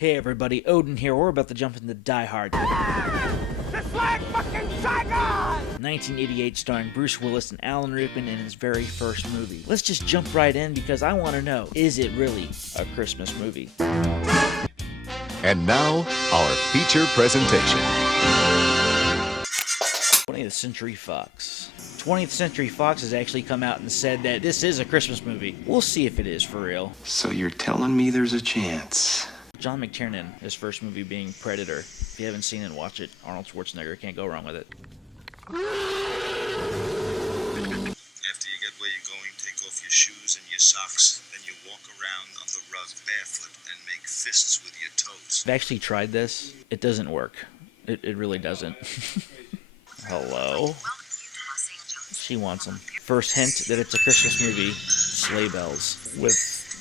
Hey everybody, Oden here. We're about to jump into Die Hard. Just like fucking Saigon! 1988, starring Bruce Willis and Alan Rickman in his very first movie. Let's just jump right in because I want to know, is it really a Christmas movie? And now, our feature presentation. 20th Century Fox. 20th Century Fox has actually come out and said that this is a Christmas movie. We'll see if it is for real. So you're telling me there's a chance? John McTiernan, his first movie being Predator. If you haven't seen it, watch it. Arnold Schwarzenegger, can't go wrong with it. After you get where you're going, take off your shoes and your socks. Then you walk around on the rug barefoot and make fists with your toes. I've actually tried this. It doesn't work. It really doesn't. Hello? She wants them. First hint that it's a Christmas movie, sleigh bells, with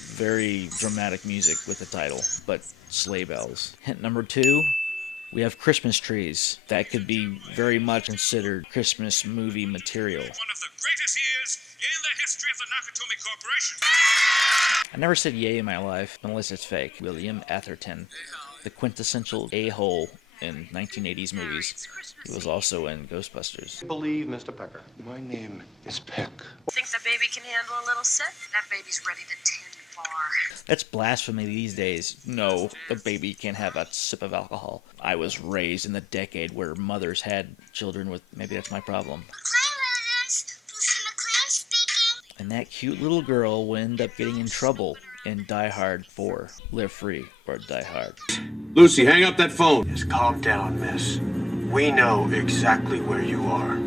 very dramatic music with the title, but sleigh bells. Hint number 2, we have Christmas trees. That could be very much considered Christmas movie material. One of the greatest years in the history of the Nakatomi Corporation. I never said yay in my life, unless it's fake. William Atherton, the quintessential a-hole in 1980s movies. He was also in Ghostbusters. Believe Mr. Pecker. My name is Peck. Think the baby can handle a little sip? That baby's ready to tend bar. That's blasphemy these days. No, a baby can't have a sip of alcohol. I was raised in the decade where mothers had children with... Maybe that's my problem. And that cute little girl will end up getting in trouble in Die Hard 4. Live Free or Die Hard. Lucy, hang up that phone. Just calm down, miss. We know exactly where you are.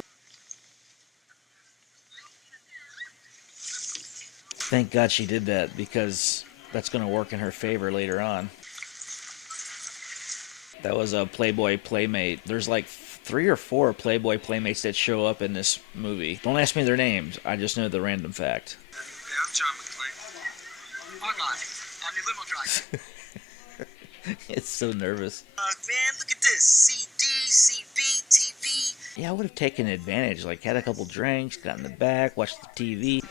Thank God she did that, because that's going to work in her favor later on. That was a Playboy Playmate. There's like 3 or 4 Playboy Playmates that show up in this movie. Don't ask me their names. I just know the random fact. Hey, I'm John McClane. Online. I'm your limo driver. It's so nervous. Man, look at this. CD, CB, TV. Yeah, I would have taken advantage. Like, had a couple drinks, got in the back, watched the TV.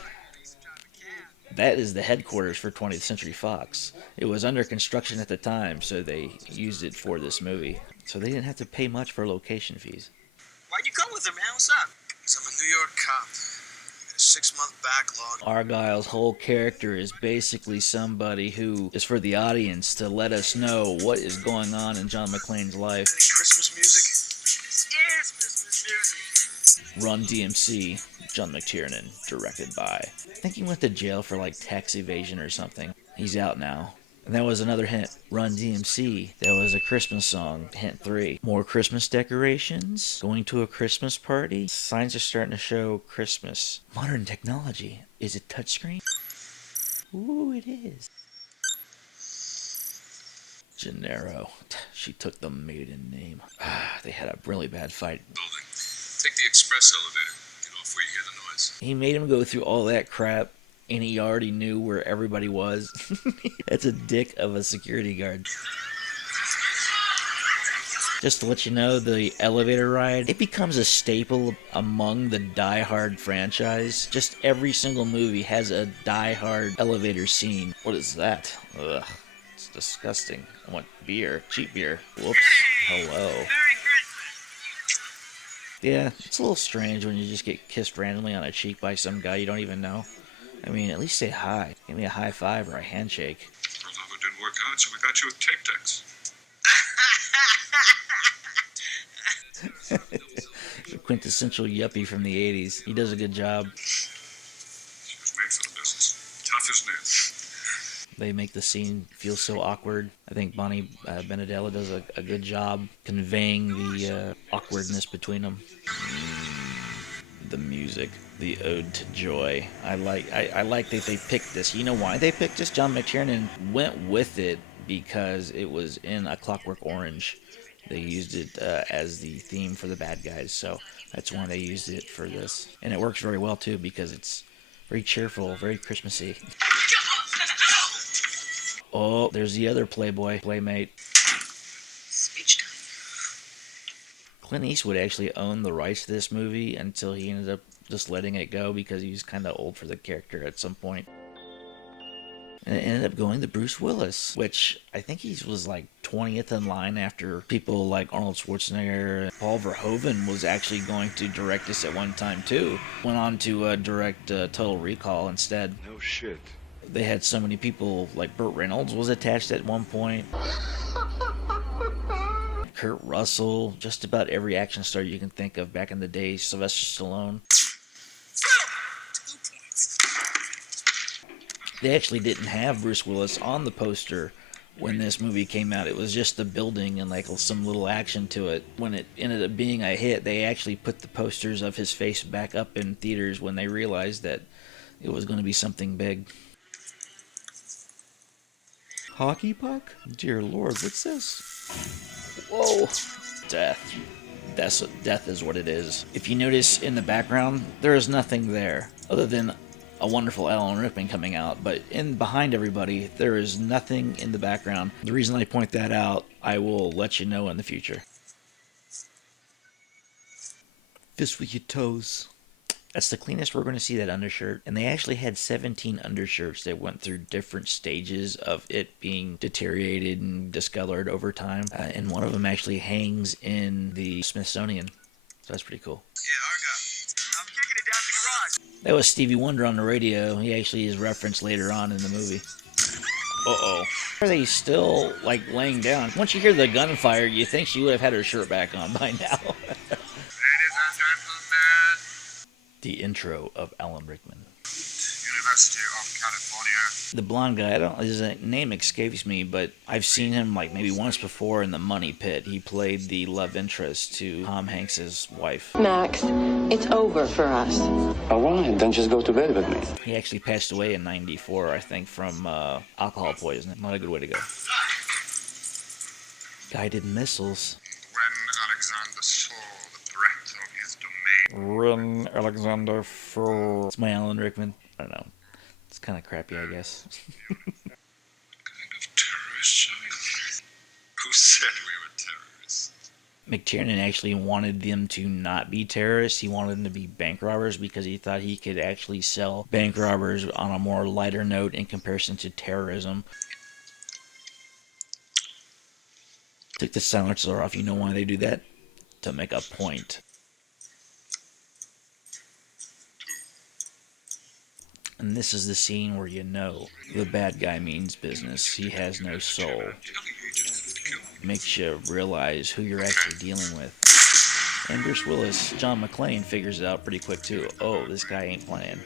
That is the headquarters for 20th Century Fox. It was under construction at the time, so they used it for this movie. So they didn't have to pay much for location fees. Why'd you come with her, man? What's up? Because I'm a New York cop. I got a 6-month backlog. Argyle's whole character is basically somebody who is for the audience to let us know what is going on in John McClane's life. Any Christmas music? This is Christmas music. Run DMC, John McTiernan, directed by. I think he went to jail for like tax evasion or something. He's out now. And that was another hint. Run DMC. That was a Christmas song. Hint 3. More Christmas decorations. Going to a Christmas party. Signs are starting to show Christmas. Modern technology. Is it touchscreen? Ooh, it is. Gennaro. She took the maiden name. They had a really bad fight. Building. Take the express elevator. Get off where you hear the noise. He made him go through all that crap, and he already knew where everybody was. That's a dick of a security guard. Just to let you know, the elevator ride, it becomes a staple among the Die Hard franchise. Just every single movie has a Die Hard elevator scene. What is that? Ugh, it's disgusting. I want beer, cheap beer. Whoops. Hello. Yeah, it's a little strange when you just get kissed randomly on a cheek by some guy you don't even know. I mean, at least say hi. Give me a high five or a handshake. Although it didn't work out, so we got you with tape decks. The quintessential yuppie from the 80s. He does a good job. He was made for the business. Tough as nails. They make the scene feel so awkward. I think Bonnie Benedella does a good job conveying the awkwardness between them. The music, the ode to joy. I like that they picked this. You know why they picked this? John McTiernan went with it because it was in A Clockwork Orange. They used it as the theme for the bad guys, so that's why they used it for this. And it works very well too because it's very cheerful, very Christmassy. Oh, there's the other Playboy Playmate. Speech time. Clint Eastwood actually owned the rights to this movie until he ended up just letting it go because he was kind of old for the character at some point. And it ended up going to Bruce Willis, which I think he was like 20th in line after people like Arnold Schwarzenegger. Paul Verhoeven was actually going to direct this at one time too. Went on to direct Total Recall instead. No shit. They had so many people, like Burt Reynolds was attached at one point. Kurt Russell, just about every action star you can think of back in the day. Sylvester Stallone. They actually didn't have Bruce Willis on the poster when this movie came out. It was just the building and like some little action to it. When it ended up being a hit, they actually put the posters of his face back up in theaters when they realized that it was going to be something big. Hockey puck? Dear Lord, what's this? Whoa. Death. Death is what it is. If you notice in the background, there is nothing there other than a wonderful Alan Rickman coming out, but in behind everybody, there is nothing in the background. The reason I point that out, I will let you know in the future. Fist with your toes. That's the cleanest we're going to see that undershirt. And they actually had 17 undershirts that went through different stages of it being deteriorated and discolored over time. And one of them actually hangs in the Smithsonian. So that's pretty cool. Yeah, Argo. I'm kicking it down to the garage. That was Stevie Wonder on the radio. He actually is referenced later on in the movie. Uh-oh. Are they still, like, laying down? Once you hear the gunfire, you think she would have had her shirt back on by now. Ladies and gentlemen. The intro of Alan Rickman. University of California. The blonde guy, his name escapes me, but I've seen him like maybe once before in The Money Pit. He played the love interest to Tom Hanks's wife. Max, it's over for us. Oh, why? Then just go to bed with me. He actually passed away in '94, I think, from alcohol poisoning. Not a good way to go. Guided missiles. When Alexander saw the breadth of his domain. Run, Alexander, for... It's my Alan Rickman. I don't know. It's kind of crappy, I guess. Kind of terrorists. Who said we were terrorists? McTiernan actually wanted them to not be terrorists. He wanted them to be bank robbers because he thought he could actually sell bank robbers on a more lighter note in comparison to terrorism. Took the silencer off. You know why they do that? To make a point. And this is the scene where you know the bad guy means business. He has no soul. Makes you realize who you're actually dealing with. And Bruce Willis, John McClane figures it out pretty quick too. Oh, this guy ain't playing. Margo,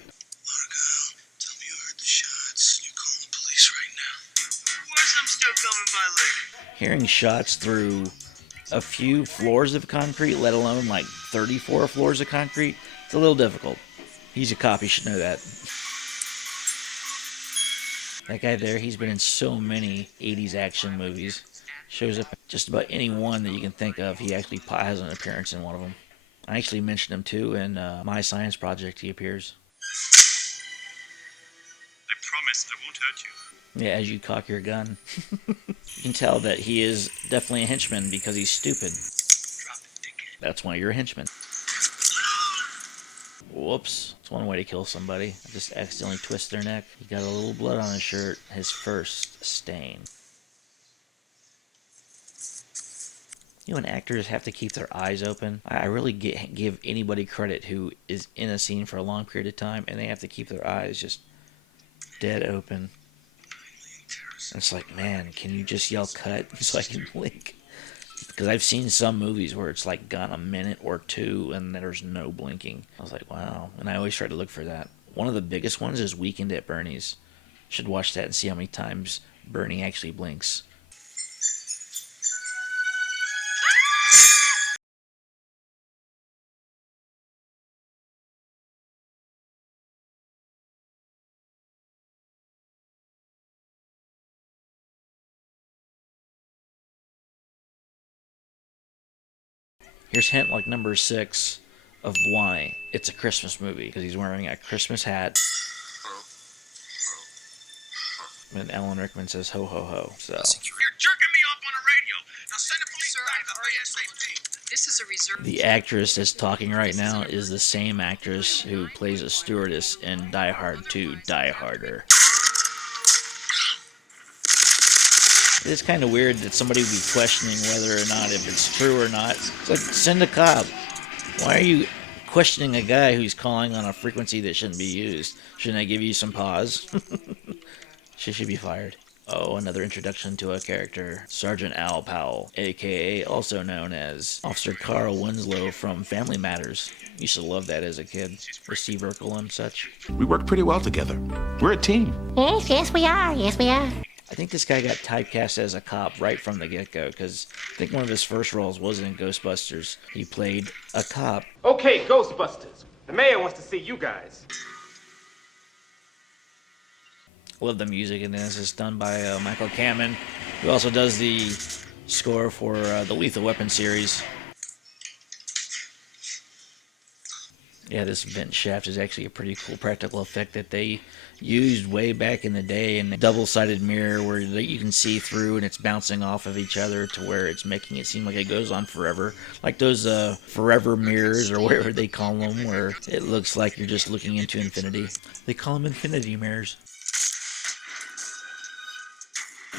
tell me you heard the shots. You're calling the police right now. Of course I'm still coming by later. Hearing shots through a few floors of concrete, let alone like 34 floors of concrete, it's a little difficult. He's a cop, he should know that. That guy there, he's been in so many 80s action movies. Shows up in just about any one that you can think of. He actually has an appearance in one of them. I actually mentioned him too in My Science Project. He appears. I promise I won't hurt you. Yeah, as you cock your gun. You can tell that he is definitely a henchman because he's stupid. Drop it, dickhead. That's why you're a henchman. Whoops. It's one way to kill somebody. I just accidentally twist their neck. He got a little blood on his shirt. His first stain. You know, when actors have to keep their eyes open, I really give anybody credit who is in a scene for a long period of time and they have to keep their eyes just dead open. It's like, man, can you just yell cut so I can blink? Because I've seen some movies where it's like gone a minute or two and there's no blinking. I was like, wow. And I always try to look for that. One of the biggest ones is Weekend at Bernie's. Should watch that and see how many times Bernie actually blinks. Here's hint like number 6 of why it's a Christmas movie. Because he's wearing a Christmas hat. And Alan Rickman says ho ho ho. So You're jerking me off on the radio. Now send the police back up ASAP. This is a reserve. the actress that's talking right now is the same actress who plays a stewardess in Die Hard 2, Die Harder. It's kind of weird that somebody would be questioning whether or not if it's true or not. It's like, send a cop. Why are you questioning a guy who's calling on a frequency that shouldn't be used? Shouldn't I give you some pause? She should be fired. Oh, another introduction to a character. Sergeant Al Powell, aka also known as Officer Carl Winslow from Family Matters. Used to love that as a kid. With Steve Urkel and such. We work pretty well together. We're a team. Yes, we are. Yes, we are. I think this guy got typecast as a cop right from the get-go, because I think one of his first roles was in Ghostbusters. He played a cop. Okay, Ghostbusters. The mayor wants to see you guys. Love the music in this. It's done by Michael Kamen, who also does the score for the Lethal Weapon series. Yeah, this vent shaft is actually a pretty cool practical effect that they used way back in the day, in a double-sided mirror where you can see through and it's bouncing off of each other to where it's making it seem like it goes on forever. Like those forever mirrors or whatever they call them, where it looks like you're just looking into infinity. They call them infinity mirrors.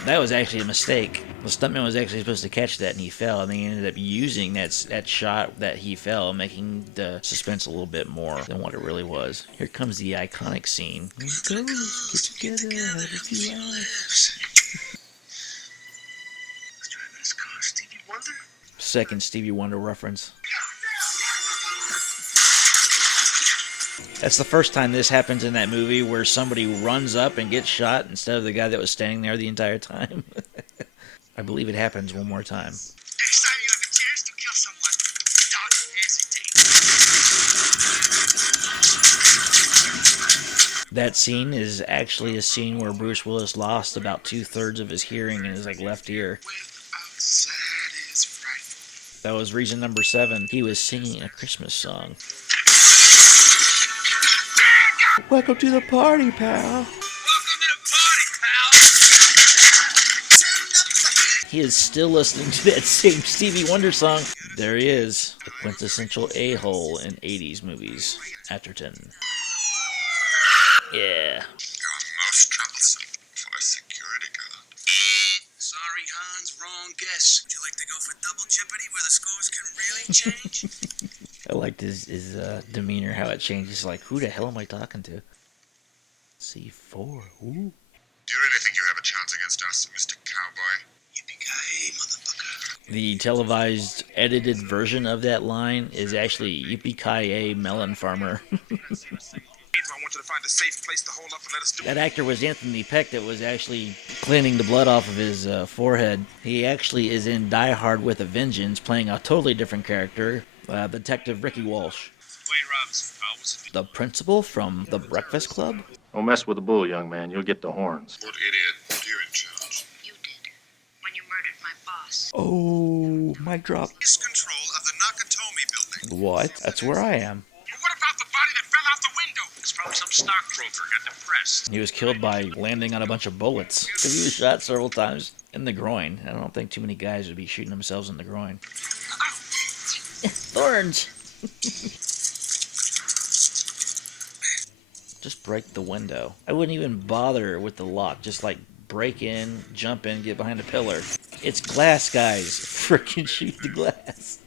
That was actually a mistake. The stuntman was actually supposed to catch that and he fell, and they ended up using that shot that he fell, making the suspense a little bit more than what it really was. Here comes the iconic scene. Here it goes. Get together. Have a few laughs. Second Stevie Wonder reference. That's the first time this happens in that movie, where somebody runs up and gets shot instead of the guy that was standing there the entire time. I believe it happens one more time. Next time you have a chance to kill someone, don't hesitate. That scene is actually a scene where Bruce Willis lost about 2/3 of his hearing in his left ear. That was reason number 7. He was singing a Christmas song. Welcome to the party, pal. Welcome to the party, pal. He is still listening to that same Stevie Wonder song. There he is, the quintessential a-hole in 80s movies. Atherton. Yeah. You're most troublesome for a security guard. Sorry, Hans, wrong guess. Would you like to go for double jeopardy where the scores can really change? I liked his demeanor, how it changes. Like, who the hell am I talking to? C4. Ooh. Do you really think you have a chance against us, Mr. Cowboy? Yippee-ki-yay, motherfucker. The televised, edited version of that line is actually Yippee-ki-yay, melon farmer. I want you to find a safe place to hold up and let us do That actor was Anthony Peck that was actually cleaning the blood off of his forehead. He actually is in Die Hard with a Vengeance, playing a totally different character, Detective Ricky Walsh. Wayne Robinson, pal. The principal from The Breakfast Club? Don't mess with the bull, young man. You'll get the horns. What idiot? You're in charge. You did. When you murdered my boss. Oh, mic drop. Is control of the Nakatomi building. What? That's where I am. Well, what about the body that fell out the window? It's probably some stockbroker got depressed. He was killed by landing on a bunch of bullets, because he was shot several times in the groin. I don't think too many guys would be shooting themselves in the groin. Thorns! Just break the window. I wouldn't even bother with the lock. Just like break in, jump in, get behind a pillar. It's glass, guys. Frickin' shoot the glass.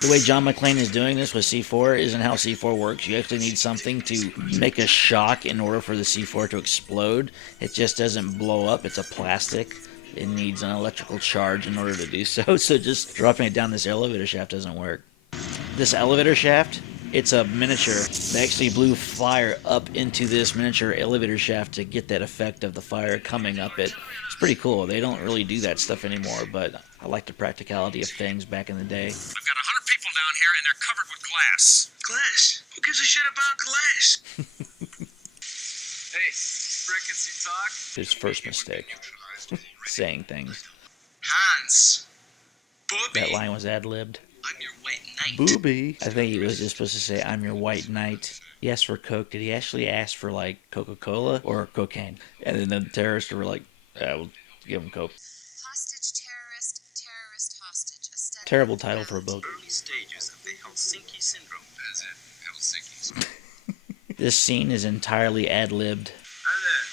The way John McClane is doing this with C4 isn't how C4 works. You actually need something to make a shock in order for the C4 to explode. It just doesn't blow up. It's a plastic. It needs an electrical charge in order to do so. So just dropping it down this elevator shaft doesn't work. This elevator shaft, it's a miniature. They actually blew fire up into this miniature elevator shaft to get that effect of the fire coming up it. It's pretty cool. They don't really do that stuff anymore, but I like the practicality of things back in the day. I've got 100 people down here and they're covered with glass. Glass? Who gives a shit about glass? Hey, frequency talk? His first mistake. Saying things. Hans. Booby. That line was ad-libbed. I'm your white knight. Booby. I think he was just supposed to say, I'm your white knight. He asked for Coke. Did he actually ask for, like, Coca-Cola or cocaine? And then the terrorists were like, we'll give him Coke. Hostage terrorist hostage. Terrible title for a book. Early stages of the Helsinki syndrome. That's it. Helsinki. This scene is entirely ad-libbed. Hi there.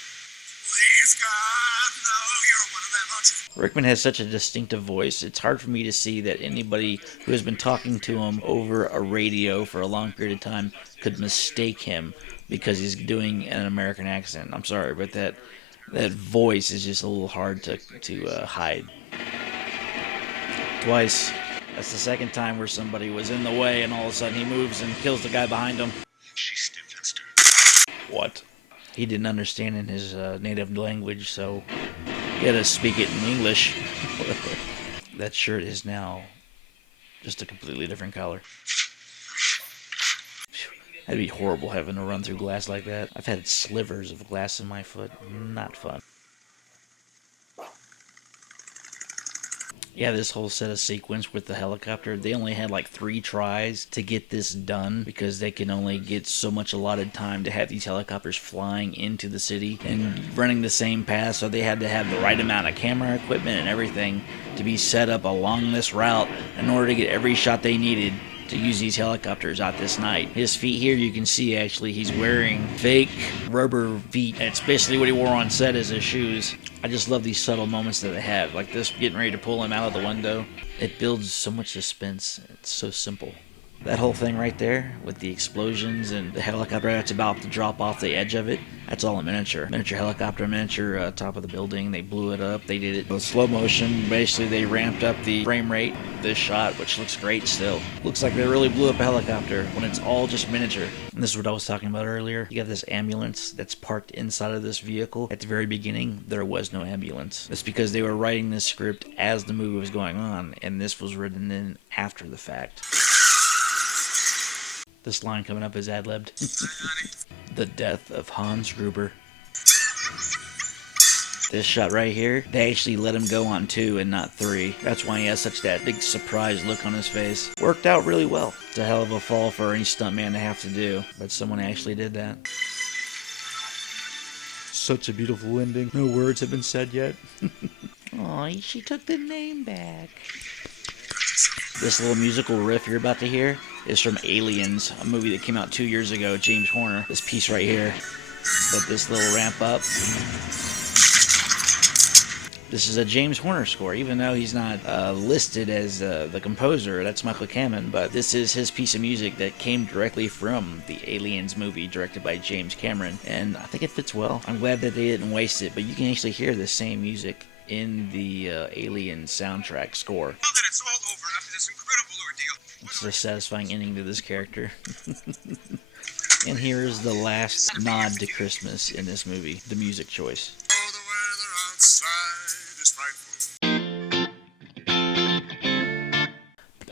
Praise God. No, you're one of them, aren't you? Rickman has such a distinctive voice. It's hard for me to see that anybody who has been talking to him over a radio for a long period of time could mistake him because he's doing an American accent. I'm sorry, but that voice is just a little hard to hide. Twice. That's the second time where somebody was in the way and all of a sudden he moves and kills the guy behind him. She stiff-fenced her. What? He didn't understand in his native language, so he had to speak it in English. That shirt is now just a completely different color. That'd be horrible having to run through glass like that. I've had slivers of glass in my foot. Not fun. Yeah, this whole set of sequence with the helicopter, they only had like 3 tries to get this done because they can only get so much allotted time to have these helicopters flying into the city and running the same path, so they had to have the right amount of camera equipment and everything to be set up along this route in order to get every shot they needed to use these helicopters out this night. His feet here, you can see actually he's wearing fake rubber feet. And it's basically what he wore on set as his shoes. I just love these subtle moments that they have, like this getting ready to pull him out of the window. It builds so much suspense. It's so simple. That whole thing right there with the explosions and the helicopter that's about to drop off the edge of it, that's all a miniature. Miniature helicopter, miniature top of the building. They blew it up. They did it with slow motion. Basically, they ramped up the frame rate of this shot, which looks great still. Looks like they really blew up a helicopter when it's all just miniature. And this is what I was talking about earlier. You got this ambulance that's parked inside of this vehicle. At the very beginning, there was no ambulance. That's because they were writing this script as the movie was going on, and this was written in after the fact. This line coming up is ad-libbed. The death of Hans Gruber. This shot right here, they actually let him go on 2 and not 3. That's why he has such that big surprised look on his face. Worked out really well. It's a hell of a fall for any stuntman to have to do, but someone actually did that. Such a beautiful ending. No words have been said yet. Aw, she took the name back. This little musical riff you're about to hear is from Aliens, a movie that came out 2 years ago, James Horner. This piece right here. But this little ramp up. This is a James Horner score, even though he's not listed as the composer. That's Michael Kamen, but this is his piece of music that came directly from the Aliens movie directed by James Cameron, and I think it fits well. I'm glad that they didn't waste it, but you can actually hear the same music in the Alien soundtrack score. Now that it's all over after this incredible ordeal. It's a satisfying ending to this character. And here is the last nod to Christmas in this movie, the music choice. Oh, the weather outside is frightful.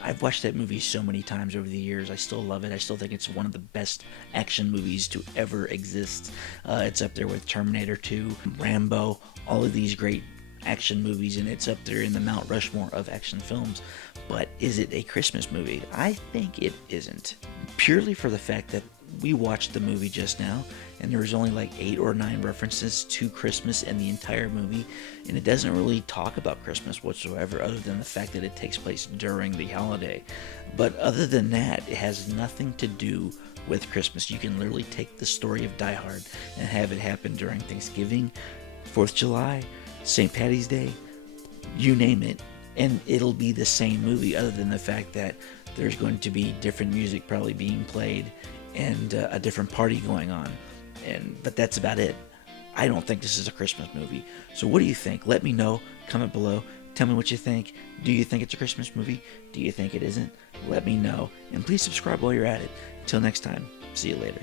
I've watched that movie so many times over the years. I still love it. I still think it's one of the best action movies to ever exist. It's up there with Terminator 2, Rambo, all of these great action movies, and it's up there in the Mount Rushmore of action films. But is it a Christmas movie? I think it isn't. Purely for the fact that we watched the movie just now, and there was only like 8 or 9 references to Christmas in the entire movie, and it doesn't really talk about Christmas whatsoever, other than the fact that it takes place during the holiday. But other than that, it has nothing to do with Christmas. You can literally take the story of Die Hard and have it happen during Thanksgiving, 4th of July, St. Patty's Day, you name it, and it'll be the same movie, other than the fact that there's going to be different music probably being played and a different party going on. But that's about it. I don't think this is a Christmas movie. So what do you think? Let me know. Comment below. Tell me what you think. Do you think it's a Christmas movie? Do you think it isn't? Let me know. And please subscribe while you're at it. Until next time, see you later.